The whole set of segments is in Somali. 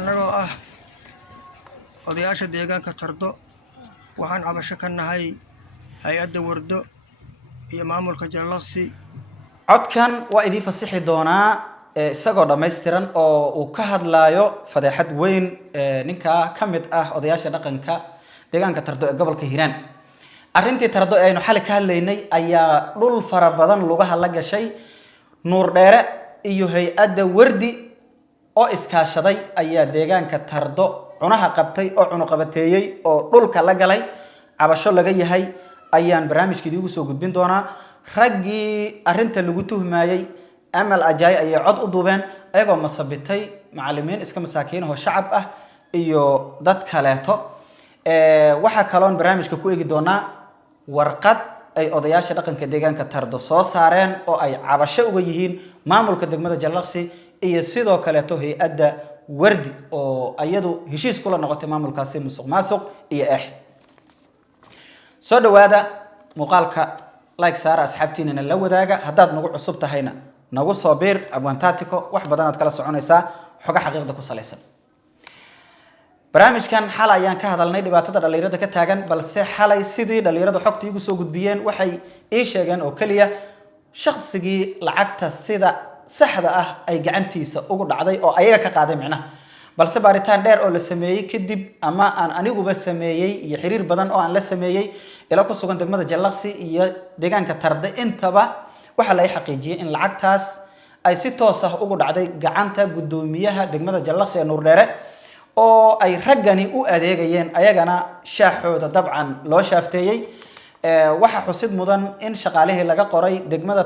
annagoo ah odayaasha deegaanka Tardo waxaan cabasho ka nahay hay'adda Wardo iyo maamulka Jallaqsi. codkan waa idin fasixi doonaa isagoo dhameystiran oo uu ka hadlayo fadeexad weyn ninka kamid ah odayaasha dhaqanka deegaanka Tardo ee gobolka Hiiraan. arrintii Tardo aynu xal ka hadlaynay ayaa dhul fara badan lugaha la gashay nuur dheere iyo hay'adda Wardi oo iskaashaday ayaa deegaanka Tardo cunaha qabtay oo cunuqabateeyay oo dhulka la galay cabasho laga yahay ayaan barnaamijkeedii ugu soo gudbin doonaa. raggii arrinta lagu tuhmayay amal ajaay ay cod u duubeen ayagoo masabitay macallimiin iska masaakiin oo shacab ah iyo dad kaleeto waxa kaloon barnaamijka ku eegi doonaa warqad ay odayaasha dhaqanka deegaanka Tardo soo saareen oo ay cabasho uga yihiin maamulka degmada Jallaqsi iyo sidoo kaleeto hay'adda Wardi oo ayadu heshiis kula noqotay maamulkaasi musuqmaasuq iyo soo dhawaada muuqaalka like saara asxaabtiina la wadaaga haddaad nagu cusub tahayna nagu soo biir abwantaatiko wax badan aad kala soconaysaa xoga xaqiiqda ku saleysan. barnaamijkan xal ayaan ka hadalnay dhibaatada dhalinyarada ka taagan balse xalay sidii dhalinyarada xogta igu soo gudbiyeen waxay ii sheegeen oo kaliya shakhsigii lacagta sida saxda ah ay gacantiisa ugu dhacday oo ayaga ka qaaday micnaha balse baaritaan dheer oo la sameeyay kadib ama aan aniguba sameeyay iyo xiriir badan oo aan la sameeyay ila ku sugan degmada Jallaqsi iyo deegaanka Tardo intaba waxa la xaqiijiyay in lacagtaas ay si toos ah ugu dhacday gacanta gudoomiyaha degmada Jallaqsi ee Nuur Dheere oo ay raggani u adeegayeen ayagana shaaxooda dabcan loo shaafteeyay. waxa xusid mudan in shaqaalihii laga qoray degmada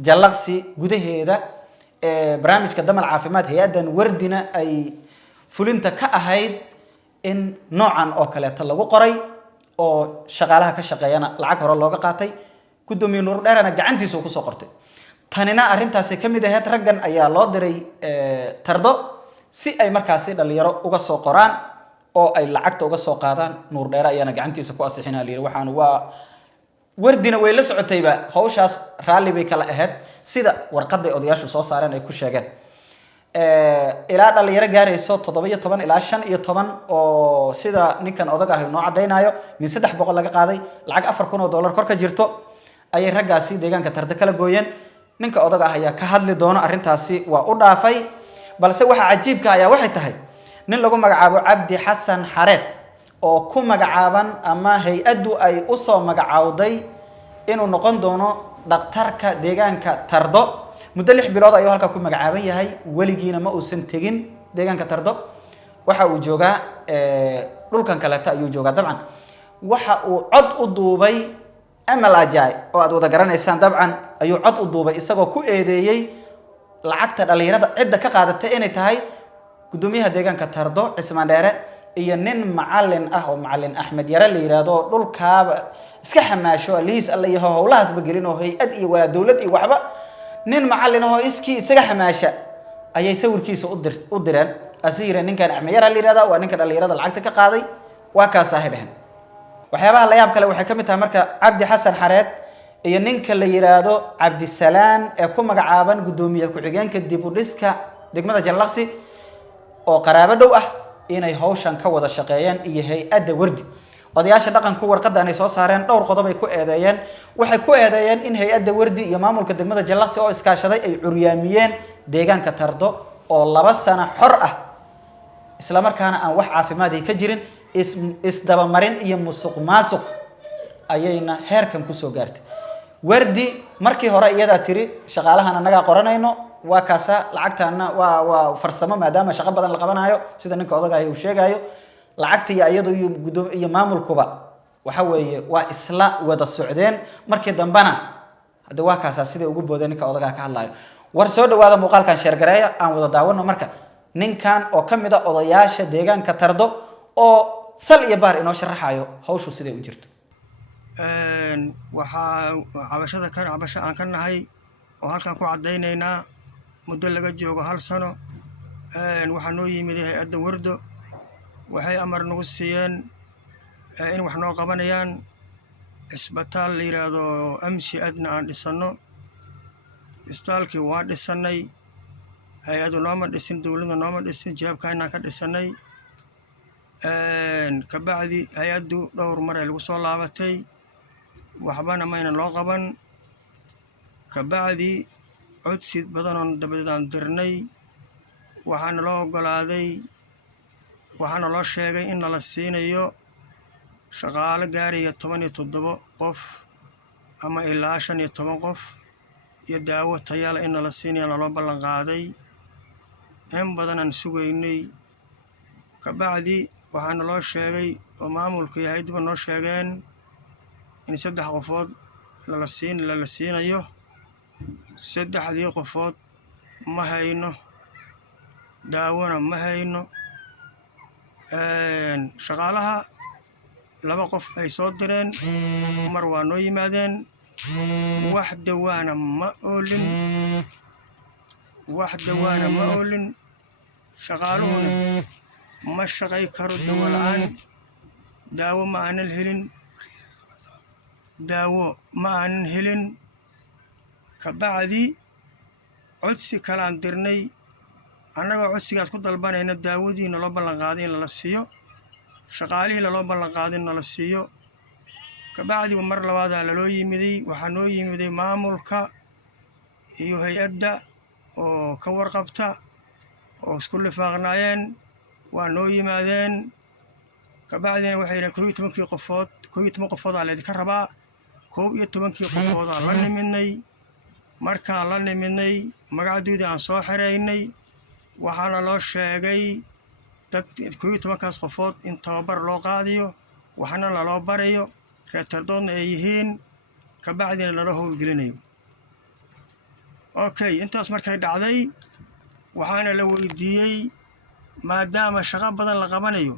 Jallaqsi gudaheeda barnaamijka damal caafimaad hay'adan Wardina ay fulinta ka ahayd in noocan oo kale lagu qoray oo shaqaalaha ka shaqeeyana lacag hore looga qaatay gudoomiye Nuur Dheerana gacantiisa ku soo qortay. tanina arrintaasi kamid ahayd raggan ayaa loo diray Tardo si ay markaasi dhalinyaro uga soo qoraan oo ay lacagta uga soo qaadaan. Nuur Dheere ayaana gacantiisa ku asixinaa leeyahay waxaan waa Wardina way la socotayba hawshaas raali bay kala ahayd sida warqadda odayaashu soo saareen ay ku sheegeen. ilaa dhalinyaro gaarayso 17 ilaa 15 oo sida ninkan odaga ah noo cadeynayo min 300 laga qaaday lacag $4,000 kor ka jirto ayay raggaasi deegaanka Tardo kala gooyeen. ninka odaga ah ayaa ka hadli doona arrintaasi waa u dhaafay balse waxa cajiibka ayaa waxay tahay nin lagu magacaabo Cabdi Xasan Xareed oo ku magacaaban ama hay'addu ay u soo magacaawday inuu noqon doono dhaqtarka deegaanka Tardo muddo 6 bilood ayuu halka ku magacaaban yahay waligiina ma uusan tagin deegaanka Tardo waxa uu joogaa dhulkan kale ayuu joogaa dabcan waxa uu cod u duubay amal ajaay oo aad wada garanaysaan dabcan ayuu cod u duubay isagoo ku eedeeyay lacagta dhalinyarada cidda ka qaadatay inay tahay gudoomiyaha deegaanka Tardo Cismaan Dheere iyo nin macallin ah oo macallin Axmed Yare la yiraahdo dhulkaaba iska xamaasho liis alla iyo howlahaas bagelin oo hay'ad iyo waa dawlad iyo waxba nin macallin oo iskii isaga xamaasha ayay sawirkiisa u direen asiira ninkan Axmed Yare la yiraahdo waa ninka dhalinyarada lacagta ka qaaday waa ka saaxiibeen. waxyaabaha la yaab kale waxay kamid tahay marka Cabdi Xasan Xareed iyo ninka la yiraahdo Cabdi Salaan ee ku magacaaban gudoomiyaha ku-xigeenka dib u dhiska degmada Jallaqsi oo qaraabo dhow ah inay hawshan ka wada shaqeeyeen iyo hay'adda Wardi. odayaasha dhaqanku warqadan ay soo saareen dhowr qodob ay ku eedeeyeen waxay ku eedeeyeen in hay'adda Wardi iyo maamulka degmada Jallaqsi oo iskaashaday ay curyaamiyeen deegaanka Tardo oo 2 sano xor ah isla markaana aan wax caafimaad ay ka jirin isdaba marin iyo musuqmaasuq ayayna heerkan ku soo gaartay. Wardi markii hore iyada tiri shaqaalahan anaga qoranayno waa kaasa lacagtaana waa farsamo maadaama shaqo badan la qabanayo sida ninka odaga ah uu sheegayo lacagta iyadu iyo maamulkuba waxa weeye waa isla wada socdeen markii dambana hada waa kaasa sida ugu boodeen ninka odaga ka hadlayo. war soo dhawaada muuqaalkan share gareeya aan wada daawano marka ninkan oo kamid ah odayaasha deegaanka Tardo oo sal iyo baar inoo sharaxayo hawshu sida u jirto. waxaa cabasho aan ka nahay oo halkan ku cadeynaynaa muddo laga joogo 1 sano waxaa noo yimid hay'adda Wardo waxay amar nagu siiyeen in wax noo qabanayaan isbitaal la yiraahdo amsi adna aan dhisano isbitaalkii waa dhisanay hay-adu nooma dhisin dowladda nooma dhisin jeebkaynaan ka dhisanay kabacdi hay-addu dhowr mar ay lagu soo laabatay waxbana mayna loo qaban kabacdi codsi badanoon dabadeedaan dirnay waxaana loo oggolaaday waxaana loo sheegay in nala siinayo shaqaale gaaraya 17 qof ama ilaa 15 qof iyo daawo tayaala in nala siinayo naloo ballan qaaday in badanaan sugaynay kabacdi waxaana loo sheegay oo maamulka iyo hay-adduba noo sheegeen in 3 qofood lala siinayo 3 qofood ma hayno daawona ma hayno shaqaalaha 2 qof ay soo direen mar waa noo yimaadeen wax dawaana ma oolin shaqaaluhuna ma shaqay karo dawo la'aan daawo ma aanan helin kabacdi codsi kalaan dirnay annagoo codsigaas ku dalbanayna daawadiina loo ballan qaaday in lala siiyo shaqaalihii loo ballan qaaday in lala siiyo kabacdi mar labaadaa laloo yimiday waxaa noo yimiday maamulka iyo hay-adda oo ka warqabta oo isku lifaaqnaayeen waa noo yimaadeen kabacdina waxay yidhahen 11 qofoodaa laydinka rabaa 11 qofoodaa la nimidnay markaan la nimidnay magacdoodii aan soo xiraynay waxaana loo sheegay dad 11kaas qofood in tababar loo qaadiyo waxna laloo barayo reertardoodna ay yihiin kabacdina lala howlgelinayo okay intaas markay dhacday waxaana la weydiiyey maadaama shaqo badan la qabanayo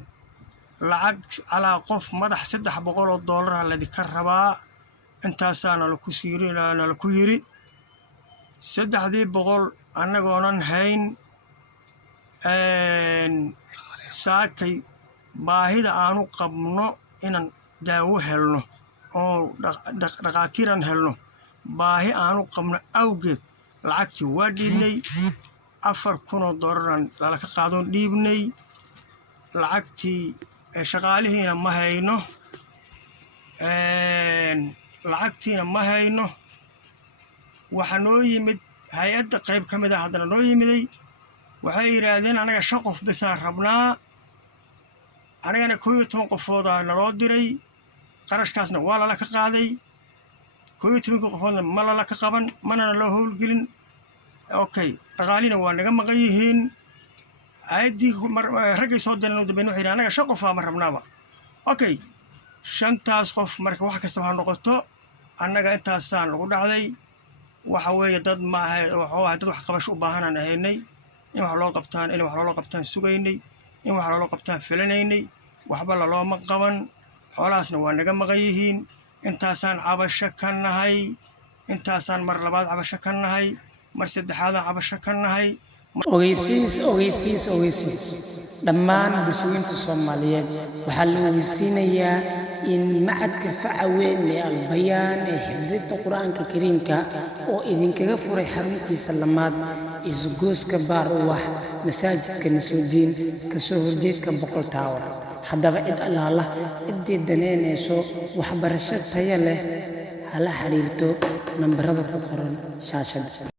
lacag calaa qof madax $300 ladinka rabaa intaasaana laku yiri 300 annagoonan hayn saakay baahida aanu qabno inaan daawo helno oo dhaqaatiiran helno baahi aanu qabno awgeed lacagtii waa dhiibnay $4,000 lala ka qaadoon dhiibnay lacagtii shaqaalihiina ma hayno waxa noo yimid hay-adda qayb ka mid ah haddana noo yimiday waxay yidhaahdeen anaga 5 qof bisaan rabnaa anagana 11 qofoodaa naloo diray qarashkaasna waa lala ka qaaday 11 qofoodna ma lala ka qaban manana loo howlgelin okay dhaqaalina waa naga maqan yihiin hay-addii raggay soo direen u dambeyn waxay yidhahdeen anaga 5 qof ma rabnaaba okay 5taas qof marka wax kastaba ha noqoto annaga intaasaan lagu dhacday waxa weeye dad maaha dad wax qabasho u baahanaan ahaynay in wax loo qabtaan sugaynay in wax loo qabtaan filanaynay waxba lalooma qaban xoolahaasna waa naga maqan yihiin intaasaan cabasho ka nahay intaasaan mar labaad cabasho ka nahay mar saddexaadaan cabasho ka nahay ogeysiis dhammaan bulshooyinka Soomaaliyeed waxaa la ogeysiinayaa in macadka facaweyn ee albayaan ee xifdinta quraanka kariimka oo idinkaga furay xaruntiisa lamaad isgooska baar wax masaajidka Nasuudiin ka soo horjeedka Boqol Tower haddaba cid allaala cidii daneynayso waxbarasho tayo leh hala xiriirto nambarada ku qoran shaashada.